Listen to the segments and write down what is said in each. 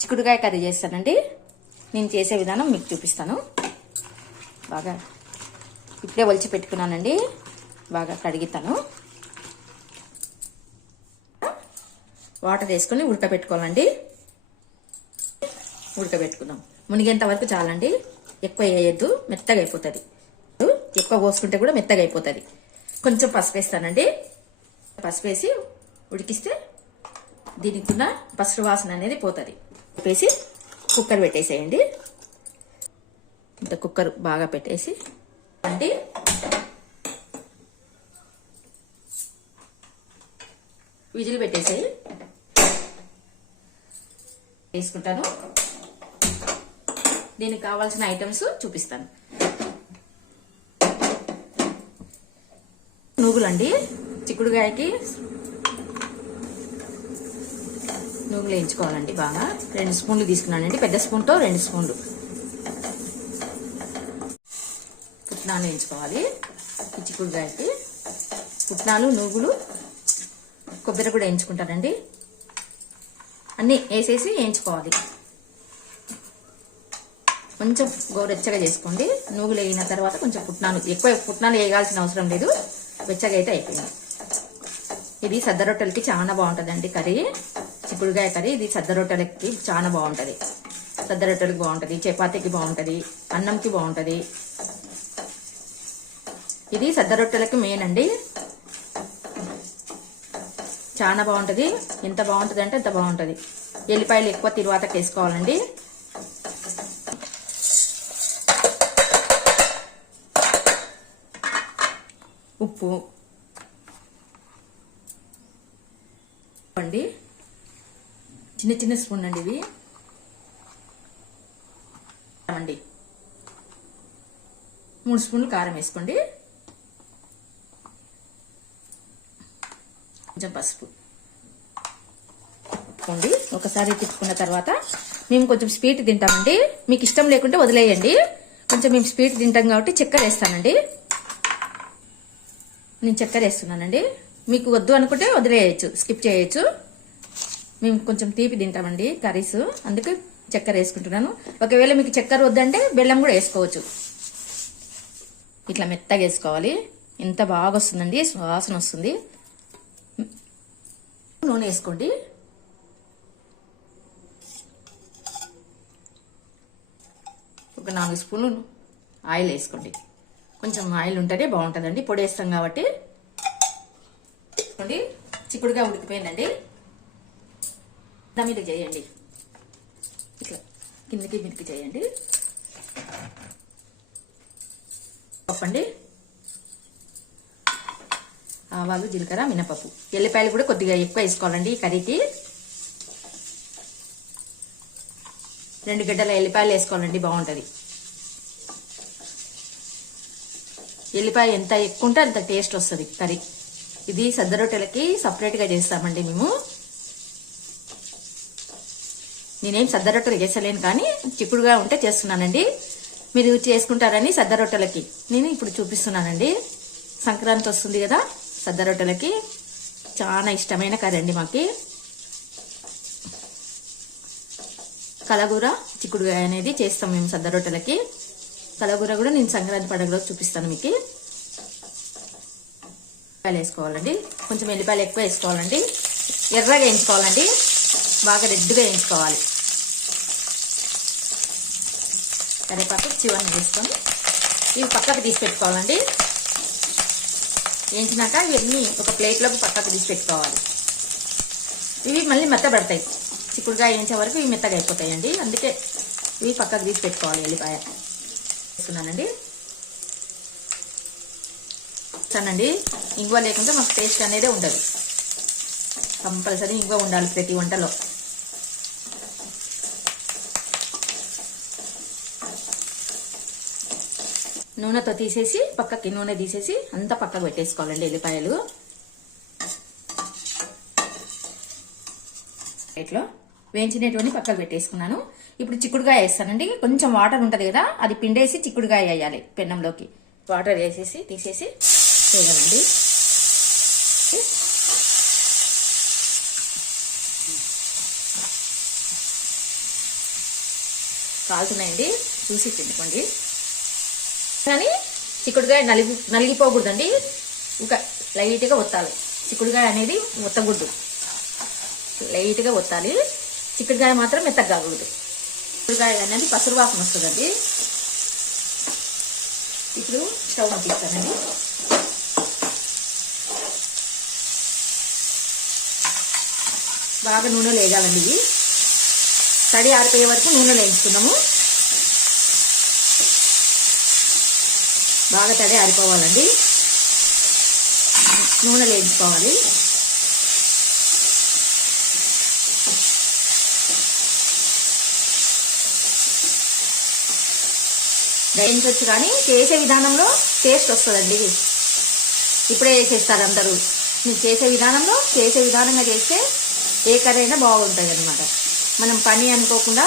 చిక్కుడుకాయ కర్రీ చేస్తానండి. నేను చేసే విధానం మీకు చూపిస్తాను. బాగా ఇప్పుడే ఒలిచి పెట్టుకున్నానండి. బాగా కడిగితాను. వాటర్ వేసుకొని ఉడకబెట్టుకోవాలండి. ఉడకబెట్టుకుందాం. మునిగేంత వరకు చాలండి. ఎక్కువ వేయద్దు, మెత్తగా అయిపోతుంది. ఎక్కువ పోసుకుంటే కూడా మెత్తగా అయిపోతుంది. కొంచెం పసుపు వేస్తానండి. పసుపు వేసి ఉడికిస్తే దీనికి ఉన్న పసుపు వాసన అనేది పోతుంది. వేసి కుక్కర్ పెట్టేసేయండి. ఇంత కుక్కర్ బాగా పెట్టేసి అండి విజిల్ పెట్టేసేయి. వేసుకుంటాను. దీనికి కావాల్సిన ఐటమ్స్ చూపిస్తాను. నూగులండి. చిక్కుడుకాయకి నూగులు వేయించుకోవాలండి. బాగా 2 స్పూన్లు తీసుకున్నానండి. పెద్ద స్పూన్తో 2 స్పూన్లు పుట్నాలు వేయించుకోవాలి. ఈ చిక్కుడుకాయకి పుట్నాలు, నూగులు, కొబ్బరి కూడా వేయించుకుంటానండి. అన్నీ వేసేసి వేయించుకోవాలి. కొంచెం గోరెచ్చగా చేసుకోండి. నూగులు వేగిన తర్వాత కొంచెం పుట్నాలు, ఎక్కువ పుట్నాలు వేయాల్సిన అవసరం లేదు. వెచ్చగా అయితే అయిపోయింది. ఇది సద్ద రొట్టెలకి చాలా బాగుంటుందండి కర్రీ. చిక్కుడుకాయ కర్రీ ఇది సద్ద రొట్టెలకి చాలా బాగుంటుంది. సద్ద రొట్టెలకి బాగుంటుంది, చపాతీకి బాగుంటుంది, అన్నంకి బాగుంటుంది. ఇది సద్ద రొట్టెలకి మెయిన్ అండి. చాలా బాగుంటుంది. ఎంత బాగుంటుంది అంటే అంత బాగుంటుంది. ఎల్లిపాయలు ఎక్కువ తిరువాతకి వేసుకోవాలండి. ఉప్పు అండి. చిన్న చిన్న స్పూన్ అండి ఇవి అండి. 3 స్పూన్లు కారం వేసుకోండి. కొంచెం పసుపు వేసుకోండి. ఒకసారి తిప్పుకున్న తర్వాత మేము కొంచెం స్వీట్ తింటామండి. మీకు ఇష్టం లేకుంటే వదిలేయండి. కొంచెం మేము స్వీట్ తింటాం కాబట్టి చక్కెర వేస్తానండి. నేను చక్కెర వేస్తున్నానండి. మీకు వద్దు అనుకుంటే వదిలేయచ్చు, స్కిప్ చేయొచ్చు. మేము కొంచెం తీపి తింటామండి కర్రీస్, అందుకే చక్కెర వేసుకుంటున్నాను. ఒకవేళ మీకు చక్కెర వద్దంటే బెల్లం కూడా వేసుకోవచ్చు. ఇట్లా మెత్తగా వేసుకోవాలి. ఎంత బాగా వస్తుందండి, వాసన వస్తుంది. నూనె వేసుకోండి. ఒక 4 స్పూన్లు ఆయిల్ వేసుకోండి. కొంచెం ఆయిల్ ఉంటేనే బాగుంటుందండి. పొడి వేస్తాం కాబట్టి. చిక్కుడుగా ఉడికిపోయిందండి. మీద చేయండి. ఇట్లా కిందికి మీదకి చేయండి. పప్పండి, ఆవాలు, జీలకర్ర, మినపప్పు, ఎల్లిపాయలు కూడా కొద్దిగా ఎక్కువ వేసుకోవాలండి ఈ కర్రీకి. 2 గడ్డల ఎల్లిపాయలు వేసుకోవాలండి, బాగుంటుంది. ఎల్లిపాయ ఎంత ఎక్కువ ఉంటే అంత టేస్ట్ వస్తుంది కర్రీ. ఇది సద్ద రొట్టెలకి సపరేట్గా చేస్తామండి మేము. నేనేం సద్ద రొట్టెలు చేసలేను కానీ చిక్కుడుగా ఉంటే చేస్తున్నానండి. మీరు చేసుకుంటారని సద్ద రొట్టెలకి నేను ఇప్పుడు చూపిస్తున్నానండి. సంక్రాంతి వస్తుంది కదా, సద్ద రొట్టెలకి చాలా ఇష్టమైన కర్రీ అండి మాకి. కలగూర చిక్కుడుగాయ అనేది చేస్తాం మేము సద్ద రొట్టెలకి. కలగూర కూడా నేను సంక్రాంతి పండుగ రోజు చూపిస్తాను మీకు. ఎల్లిపాయలు వేసుకోవాలండి. కొంచెం ఎల్లిపాయలు ఎక్కువ వేసుకోవాలండి. ఎర్రగా వేయించుకోవాలండి, బాగా రెడ్గా వేయించుకోవాలి. కరివేపాకు చివరిని వేసుకొని ఇవి పక్కకు తీసి పెట్టుకోవాలండి. వేయించినాక ఇవన్నీ ఒక ప్లేట్లోకి పక్కకు తీసి పెట్టుకోవాలి. ఇవి మళ్ళీ మెత్తబడతాయి. చిక్కుడుకాయ వేయించే వరకు ఇవి మెత్తగా అయిపోతాయండి. అందుకే ఇవి పక్కకు తీసి పెట్టుకోవాలి. ఎల్లిపాయ వేస్తున్నానండి. చానండి. ఇంగువ లేకుంటే మాకు టేస్ట్ అనేది ఉండదు. కంపల్సరీ ఇంగువ ఉండాలి ప్రతి వంటలో. నూనెతో తీసేసి పక్కకి, నూనె తీసేసి అంతా పక్కకు పెట్టేసుకోవాలండి ఎల్లిపాయలు. ఇట్లా వేయించినటువంటి పక్కకు పెట్టేసుకున్నాను. ఇప్పుడు చిక్కుడుకాయ వేస్తానండి. కొంచెం వాటర్ ఉంటుంది కదా, అది పిండేసి చిక్కుడుకాయ వేయాలి పెన్నంలోకి. వాటర్ వేసేసి తీసేసి వేయాలండి. కాలుతున్నాయండి, చూసి తినుకోండి. కానీ చిక్కుడుకాయ నలిగిపోకూడదండి, ఇంకా లైట్గా ఒత్తాలి. చిక్కుడుకాయ అనేది ఒత్తకూడదు, లైట్గా ఒత్తాలి. చిక్కుడుకాయ మాత్రం మెత్తగా కాకూడదు. చిక్కుడుకాయ అనేది పసురు వాసన వస్తుందండి. ఇప్పుడు స్టవ్ అంటిస్తానండి. బాగా నూనెలో వేయాలండి. ఇవి తడి ఆరిపోయే వరకు నూనెలో వేయించుకుందాము. బాగా తడి ఆరిపోవాలండి, నూనెలో వేయించుకోవాలి. వేయించవచ్చు, కానీ చేసే విధానంలో టేస్ట్ వస్తుందండి. ఇప్పుడే వేసేస్తారు అందరూ. మీరు చేసే విధానంగా చేస్తే ఏ కర్రీ అయినా బాగుంటుంది అనమాట. మనం పని అనుకోకుండా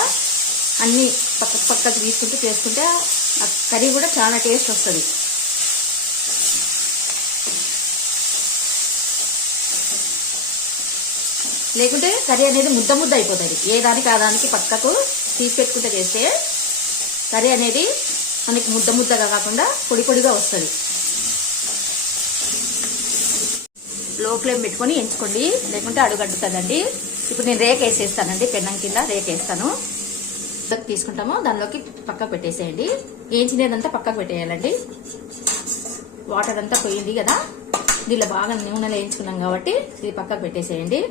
అన్నీ పక్కకు తీసుకుంటూ చేసుకుంటే ఆ కర్రీ కూడా చాలా టేస్ట్ వస్తుంది. లేకుంటే కర్రీ అనేది ముద్ద అయిపోతుంది. ఏ దానికి ఆ దానికి పక్కకు తీసి పెట్టుకుంటే చేస్తే కర్రీ అనేది మనకి ముద్దగా కాకుండా పొడిగా వస్తుంది. లో ఫ్లేమ్ పెట్టుకొని ఎంచుకోండి, లేకుంటే అడుగంటుతుందండి. ఇప్పుడు నేను రేక్ వేసేస్తానండి, పెన్నం కింద రేక్ వేస్తాను. తీసుకుంటామో దానిలోకి పక్కకు పెట్టేసేయండి. వేయించినదంతా పక్కకు పెట్టేయాలండి. వాటర్ అంతా పోయింది కదా, దీనిలో బాగా నూనెలో వేయించుకున్నాం కాబట్టి ఇది పక్కకు పెట్టేసేయండి.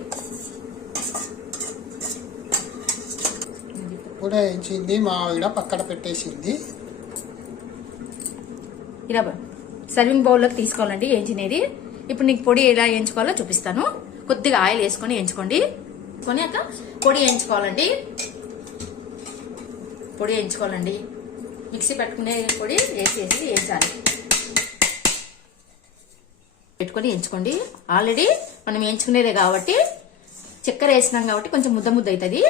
కూడా వేయించింది, మా ఆవిడ పక్కన పెట్టేసింది. ఇలా సర్వింగ్ బౌల్లోకి తీసుకోవాలండి వేయించినది. ఇప్పుడు నీకు పొడి ఎలా వేయించుకోవాలో చూపిస్తాను. కొద్దిగా ఆయిల్ వేసుకొని వేయించుకోండి. అక్క పొడి వేయించుకోవాలండి. మిక్సీ పట్టుకునే పొడి వేసేసి వేయించాలి. పెట్టుకొని వేయించుకోండి. ఆల్రెడీ మనం వేయించుకునేదే కాబట్టి చక్కెర వేసినాం కాబట్టి కొంచెం ముద్ద అవుతుంది.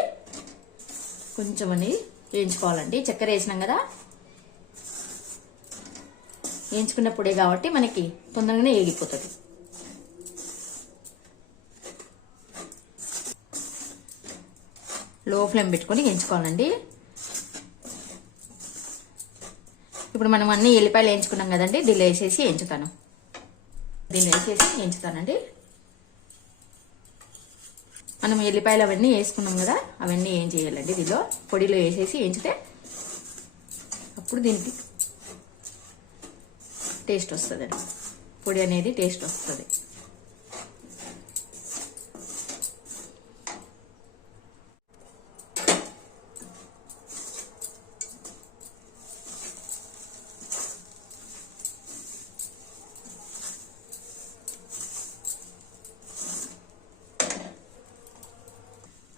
కొంచెం అని వేయించుకోవాలండి. చక్కెర వేసినాం కదా, వేయించుకున్న పొడి కాబట్టి మనకి తొందరగానే వేగిపోతుంది. లో ఫ్లేమ్ పెట్టుకొని వేయించుకోవాలండి. ఇప్పుడు మనం అన్ని ఎల్లిపాయలు వేయించుకున్నాం కదండి, దీనిలో వేసేసి వేయించుతానండి. మనం ఎల్లిపాయలు అవన్నీ వేసుకున్నాం కదా, అవన్నీ ఏం చేయాలండి దీనిలో పొడిలో వేసేసి వేయించితే అప్పుడు దీనికి టేస్ట్ వస్తుందండి. పొడి అనేది టేస్ట్ వస్తుంది.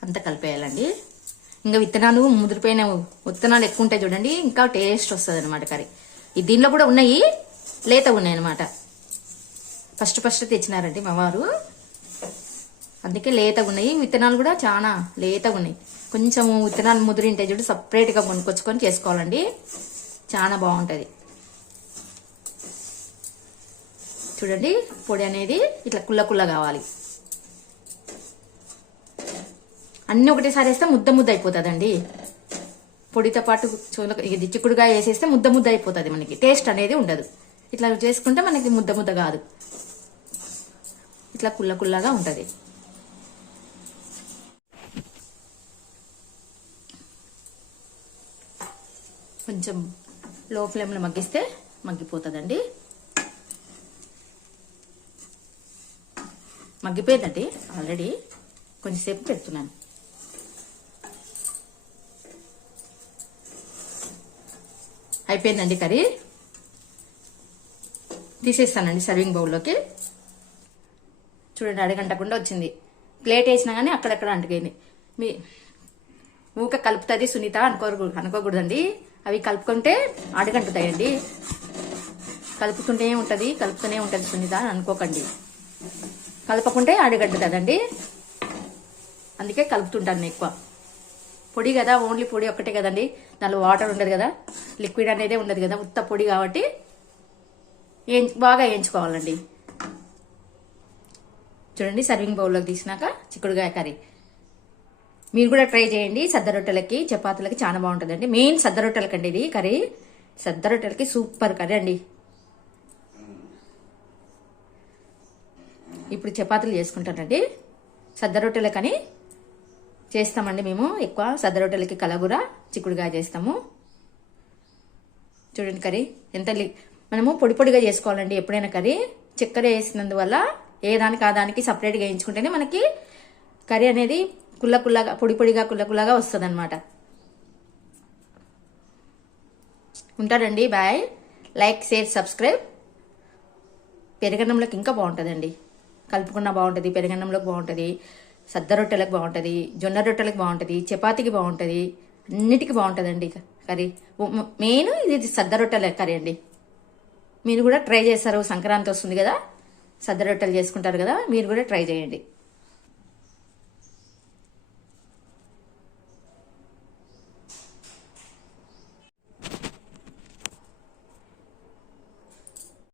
అంతా కలిపేయాలండి. ఇంకా విత్తనాలు ముదిరిపోయిన విత్తనాలు ఎక్కువ ఉంటాయి చూడండి, ఇంకా టేస్ట్ వస్తుంది అనమాట కర్రీ. దీనిలో కూడా ఉన్నాయి, లేత ఉన్నాయి అనమాట. ఫస్ట్ తెచ్చినారండి మా వారు, అందుకే లేతగా ఉన్నాయి. విత్తనాలు కూడా చాలా లేతగా ఉన్నాయి. కొంచెం విత్తనాలు ముదిరింటాయి చూడు, సపరేట్గా కొనుక్కొచ్చుకొని చేసుకోవాలండి, చాలా బాగుంటుంది. చూడండి పొడి అనేది ఇట్లా కుల్ల కావాలి. అన్ని ఒకటేసారి వేస్తే ముద్ద అయిపోతుందండి. పొడితో పాటు ఇది చిక్కుడుగా వేసేస్తే ముద్ద అయిపోతుంది, మనకి టేస్ట్ అనేది ఉండదు. ఇట్లా చేసుకుంటే మనకి ముద్ద కాదు, ఇట్లా కుల్లగా ఉంటుంది. కొంచెం లో ఫ్లేమ్లో మగ్గిస్తే మగ్గిపోతుందండి. మగ్గిపోయిందండి ఆల్రెడీ, కొంచెంసేపు పెడుతున్నాను. అయిపోయిందండి కర్రీ, తీసేస్తానండి సర్వింగ్ బౌల్లోకి. చూడండి అడగంటకుండా వచ్చింది. ప్లేట్ వేసినా కానీ అక్కడక్కడ అంటుకైంది. ఊక కలుపుతుంది సునీత అనుకోకూడదండి. అవి కలుపుకుంటే అడగంటుతాయండి. కలుపుతూనే ఉంటుంది సునీత అని అనుకోకండి. కలపకుంటే అడగంటుతుందండి, అందుకే కలుపుతుంటాను ఎక్కువ. పొడి కదా, ఓన్లీ పొడి ఒక్కటే కదండి, దానిలో వాటర్ ఉండదు కదా, లిక్విడ్ అనేది ఉండదు కదా, ఉత్త పొడి కాబట్టి బాగా వేయించుకోవాలండి. చూడండి సర్వింగ్ బౌల్లోకి తీసినాక చిక్కుడుకాయ కర్రీ మీరు కూడా ట్రై చేయండి. సద్ద రొట్టెలకి చపాతీలకి చాలా బాగుంటుందండి. మెయిన్ సద్ద రొట్టెలకండి ఇది కర్రీ. సద్ద రొట్టెలకి సూపర్ కర్రీ అండి. ఇప్పుడు చపాతీలు చేసుకుంటానండి. సద్ద రొట్టెలకని చేస్తామండి మేము. ఎక్కువ సద్ద రొట్టెలకి కలగూర చిక్కుడుగా చేస్తాము. చూడండి కర్రీ ఎంత మనము పొడి పొడిగా చేసుకోవాలండి ఎప్పుడైనా కర్రీ. చక్కెర వేసినందువల్ల ఏ దానికి ఆ దానికి సపరేట్గా వేయించుకుంటేనే మనకి కర్రీ అనేది కుల్ల కుల్లగా పొడి పొడిగా కుల్ల కుల్లగా వస్తుంది అనమాట. ఉంటారండి. బాయ్. Like, share, subscribe. పెరుగన్నంలోకి ఇంకా బాగుంటుందండి. కలుపుకున్న బాగుంటుంది, పెరుగన్నంలోకి బాగుంటుంది, సద్ద రొట్టెలకు బాగుంటుంది, జొన్న రొట్టెలకు బాగుంటుంది, చపాతీకి బాగుంటుంది, అన్నిటికీ బాగుంటుందండి కర్రీ. మెయిన్ ఇది సద్ద రొట్టెల కర్రీ అండి. మీరు కూడా ట్రై చేస్తారు. సంక్రాంతి వస్తుంది కదా, సద్ద రొట్టెలు చేసుకుంటారు కదా, మీరు కూడా ట్రై చేయండి.